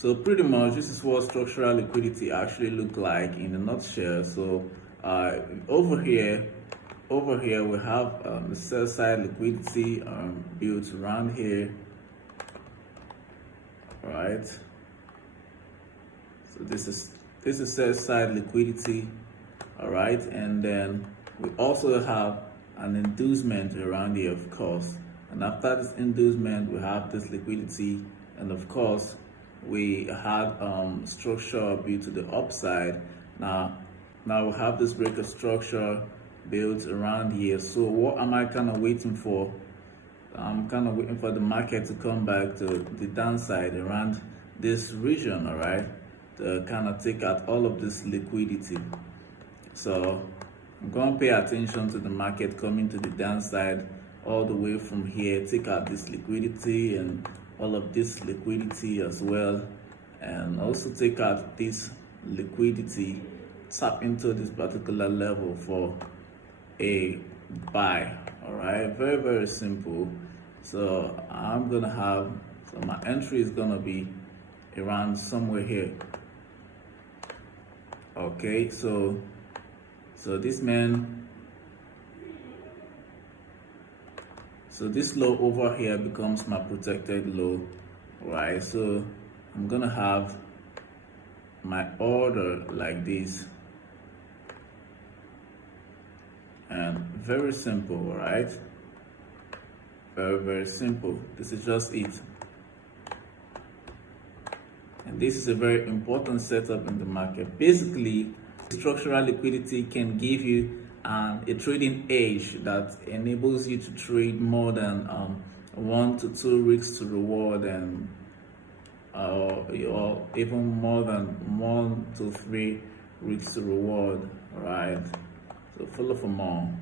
So pretty much this is what structural liquidity actually look like in a nutshell. So over here we have the sell side liquidity built around here. All right. So this is sell side liquidity. All right, and then we also have an inducement around here, of course. And after this inducement, we have this liquidity, and of course, we had structure built to the upside. Now we have this breaker structure built around here. So what am I kind of waiting for? I'm kind of waiting for the market to come back to the downside around this region, all right, to kind of take out all of this liquidity. So I'm going to pay attention to the market coming to the downside all the way from here, take out this liquidity and all of this liquidity as well, and also take out this liquidity, tap into this particular level for a buy. All right, very simple. So I'm gonna have, so my entry is gonna be around somewhere here. Okay, so this man, so this low over here becomes my protected low, right? So I'm gonna have my order like this, and very simple, right? Very simple. This is just it. And this is a very important setup in the market. Basically, structural liquidity can give you a trading edge that enables you to trade more than 1 to 2 risks to reward, and or even more than 1 to 3 risks to reward. All right. So follow for more.